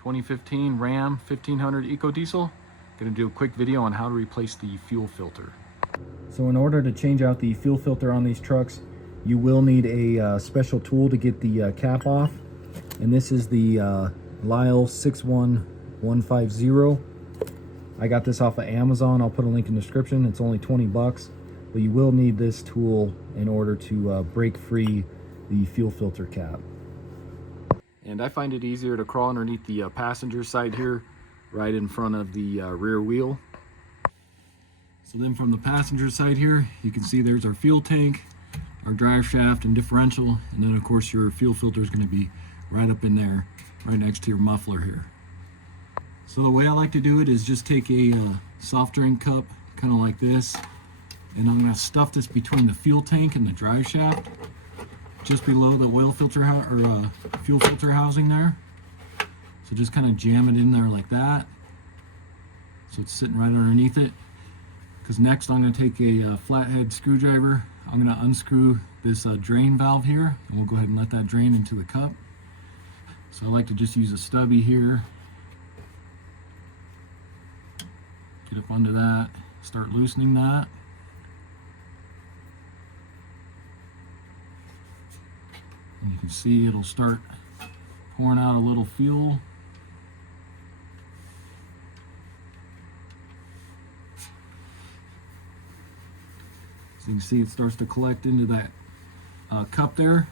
2015 Ram 1500 EcoDiesel. Gonna do a quick video on how to replace the fuel filter. So in order to change out the fuel filter on these trucks, you will need a special tool to get the cap off. And this is the Lyle 61150. I got this off of Amazon. I'll put a link in the description. It's only 20 bucks, but you will need this tool in order to break free the fuel filter cap. And I find it easier to crawl underneath the passenger side here, right in front of the rear wheel. So then from the passenger side here, you can see there's our fuel tank, our drive shaft and differential, and then of course your fuel filter is going to be right up in there, right next to your muffler here. So the way I like to do it is just take a soft drink cup, kind of like this, and I'm going to stuff this between the fuel tank and the drive shaft, just below the oil filter or fuel filter housing there. So just kind of jam it in there like that, so it's sitting right underneath it. Because next I'm going to take a flathead screwdriver. I'm going to unscrew this drain valve here, and we'll go ahead and let that drain into the cup. So I like to just use a stubby here. Get up under that, start loosening that. And you can see it'll start pouring out a little fuel. So you can see it starts to collect into that cup there.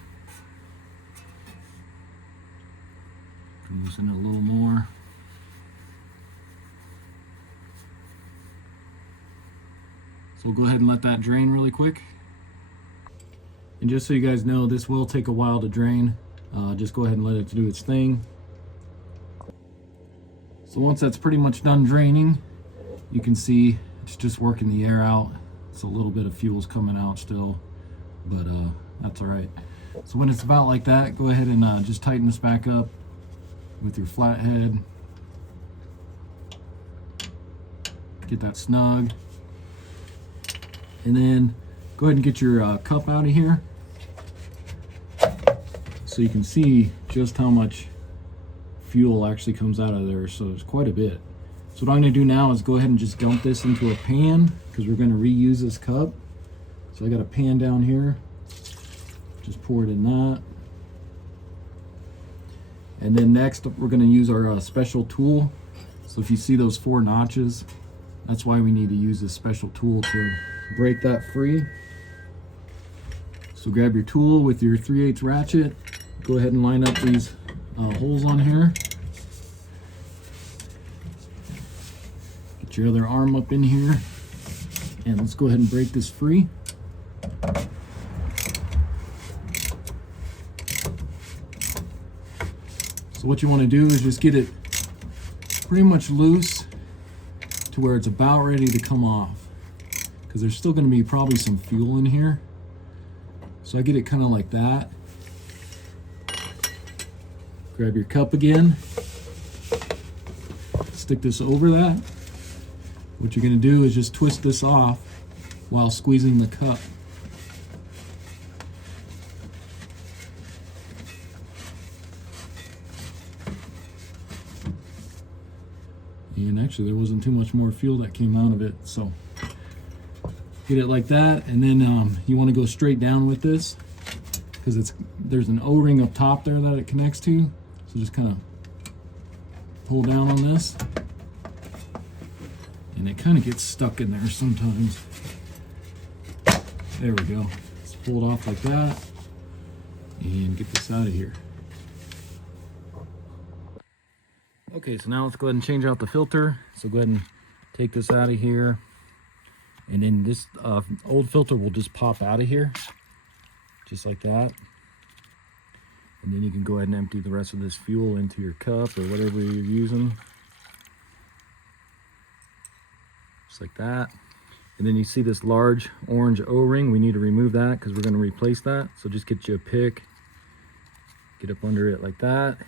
Loosen it a little more. So we'll go ahead and let that drain really quick. And just so you guys know, this will take a while to drain. Just go ahead and let it do its thing. So once that's pretty much done draining, you can see it's just working the air out. It's a little bit of fuel's coming out still, but that's all right. So when it's about like that, go ahead and just tighten this back up with your flathead. Get that snug. And then go ahead and get your cup out of here so you can see just how much fuel actually comes out of there. So it's quite a bit. So what I'm going to do now is go ahead and just dump this into a pan, because we're going to reuse this cup. So I got a pan down here. Just pour it in that. And then next we're going to use our special tool. So if you see those 4 notches, that's why we need to use this special tool to break that free. So grab your tool with your 3/8 ratchet. Go ahead and line up these holes on here. Get your other arm up in here, and let's go ahead and break this free. So what you want to do is just get it pretty much loose to where it's about ready to come off, because there's still going to be probably some fuel in here. So I get it kind of like that. Grab your cup again, stick this over that. What you're going to do is just twist this off while squeezing the cup. And actually there wasn't too much more fuel that came out of it, so get it like that. And then you want to go straight down with this, because there's an O-ring up top there that it connects to. So just kind of pull down on this, and it kind of gets stuck in there sometimes. There we go. Let's pull it off like that and get this out of here. Okay, so now let's go ahead and change out the filter. So go ahead and take this out of here, and then this old filter will just pop out of here, just like that. And then you can go ahead and empty the rest of this fuel into your cup or whatever you're using. Just like that. And then you see this large orange O-ring. We need to remove that because we're going to replace that. So just get you a pick, get up under it like that.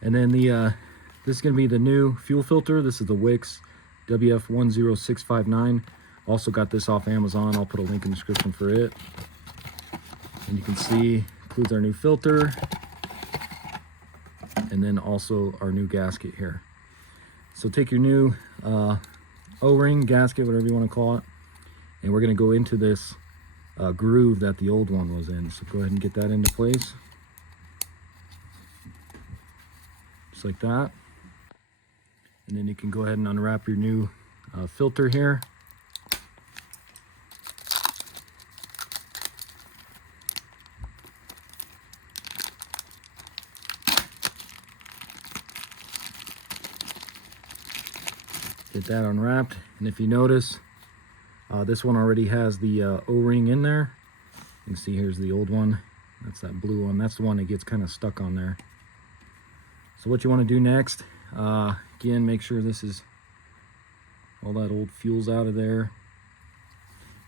And then this is going to be the new fuel filter. This is the Wix WF10659. Also got this off Amazon. I'll put a link in the description for it. And you can see includes our new filter. and then also our new gasket here. So take your new O-ring, gasket, whatever you want to call it, and we're going to go into this groove that the old one was in. So go ahead and get that into place, just like that. And then you can go ahead and unwrap your new filter here. Get that unwrapped, and if you notice, this one already has the O-ring in there. You can see here's the old one. That's that blue one. That's the one that gets kind of stuck on there. So what you want to do next, again, make sure this is all that old fuel's out of there.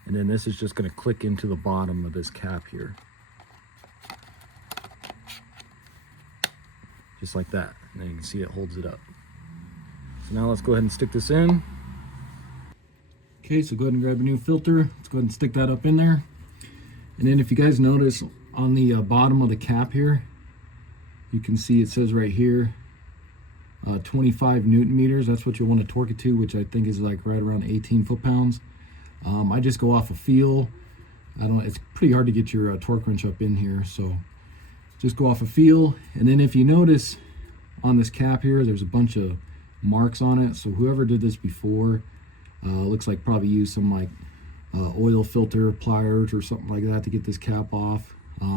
And then this is just going to click into the bottom of this cap here. Just like that. And then you can see it holds it up. So now let's go ahead and stick this in. Okay, so go ahead and grab a new filter. Let's go ahead and stick that up in there. And then if you guys notice on the bottom of the cap here, you can see it says right here, 25 Newton meters. That's what you want to torque it to, which I think is like right around 18 foot-pounds. I just go off a feel. It's pretty hard to get your torque wrench up in here, so just go off a feel. And then if you notice on this cap here, there's a bunch of marks on it. So whoever did this before, looks like probably used some like oil filter pliers or something like that to get this cap off,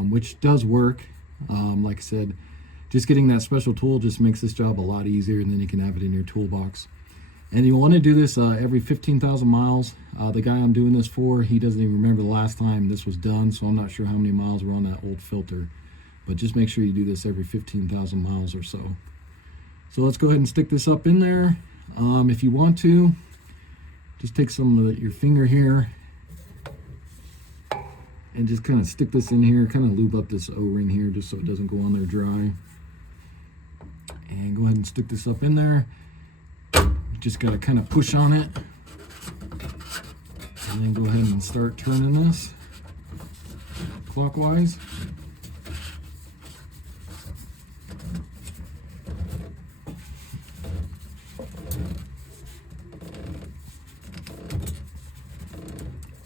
which does work. Like I said, just getting that special tool just makes this job a lot easier, and then you can have it in your toolbox. And you want to do this every 15,000 miles. The guy I'm doing this for, he doesn't even remember the last time this was done, so I'm not sure how many miles were on that old filter. But just make sure you do this every 15,000 miles or so. So let's go ahead and stick this up in there. If you want to, just take some of your finger here and just kind of stick this in here, kind of lube up this O-ring here just so it doesn't go on there dry. And go ahead and stick this up in there. Just got to kind of push on it. And then go ahead and start turning this clockwise.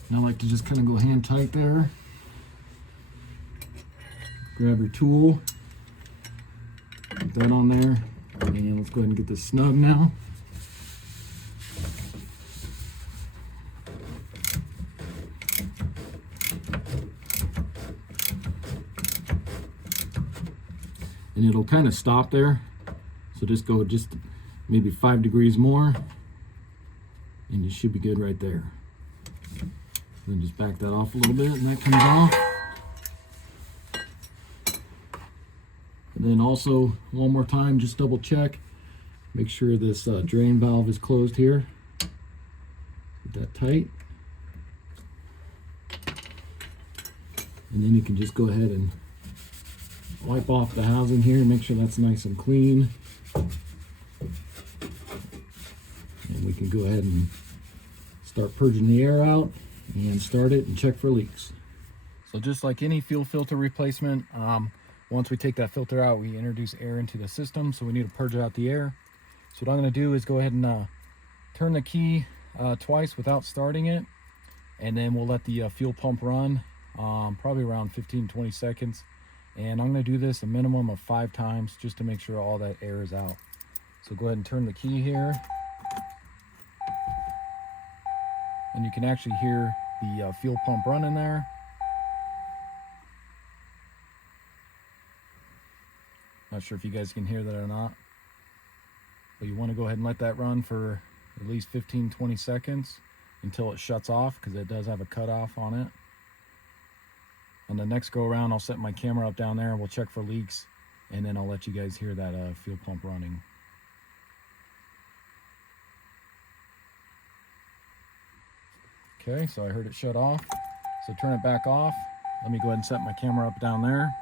And I like to just kind of go hand tight there. Grab your tool, put that on there, and let's go ahead and get this snug now. And it'll kind of stop there, so just go maybe 5 degrees more, and you should be good right there. Then just back that off a little bit, and that comes off. And then also, one more time, just double check. Make sure this drain valve is closed here. Get that tight. And then you can just go ahead and wipe off the housing here and make sure that's nice and clean. And we can go ahead and start purging the air out and start it and check for leaks. So just like any fuel filter replacement, once we take that filter out, we introduce air into the system, so we need to purge out the air. So what I'm going to do is go ahead and turn the key twice without starting it, and then we'll let the fuel pump run probably around 15-20 seconds. And I'm going to do this a minimum of 5 times just to make sure all that air is out. So go ahead and turn the key here. And you can actually hear the fuel pump running there. Not sure if you guys can hear that or not. But you want to go ahead and let that run for at least 15-20 seconds until it shuts off, because it does have a cutoff on it. On the next go around, I'll set my camera up down there and we'll check for leaks, and then I'll let you guys hear that fuel pump running. Okay, so I heard it shut off. So turn it back off. Let me go ahead and set my camera up down there.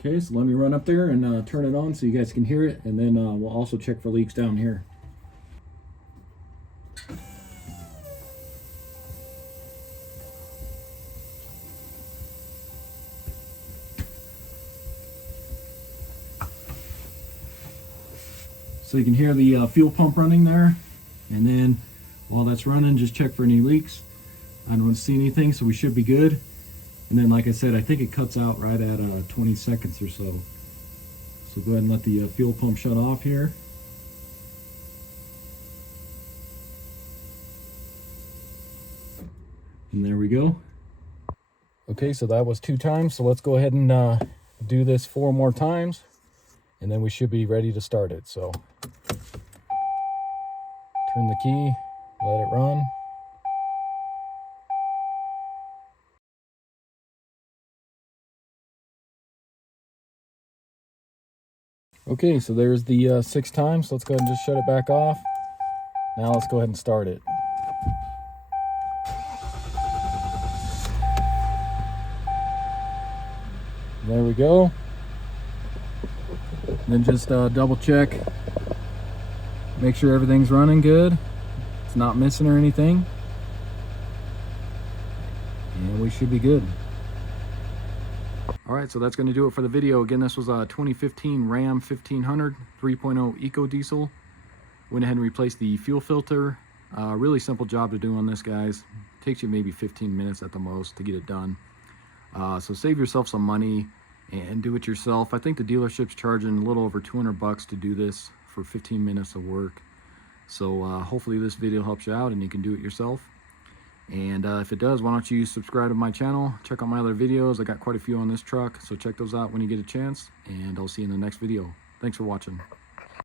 Okay, so let me run up there and turn it on so you guys can hear it, and then we'll also check for leaks down here. So you can hear the fuel pump running there. And then while that's running, just check for any leaks. I don't see anything, so we should be good. And then, like I said, I think it cuts out right at 20 seconds or so. So go ahead and let the fuel pump shut off here. And there we go. Okay, so that was 2 times. So let's go ahead and do this 4 more times, and then we should be ready to start it. So turn the key, let it run. Okay, so there's the 6 times. So let's go ahead and just shut it back off. Now let's go ahead and start it. There we go. And then just double check, make sure everything's running good, it's not missing or anything, and we should be good. All right, so that's going to do it for the video. Again, this was a 2015 Ram 1500 3.0 EcoDiesel. Went ahead and replaced the fuel filter. Really simple job to do on this, guys. Takes you maybe 15 minutes at the most to get it done. So save yourself some money and do it yourself. I think the dealership's charging a little over 200 bucks to do this for 15 minutes of work. So hopefully this video helps you out and you can do it yourself. And if it does, why don't you subscribe to my channel, check out my other videos. I got quite a few on this truck, so check those out when you get a chance, and I'll see you in the next video. Thanks for watching.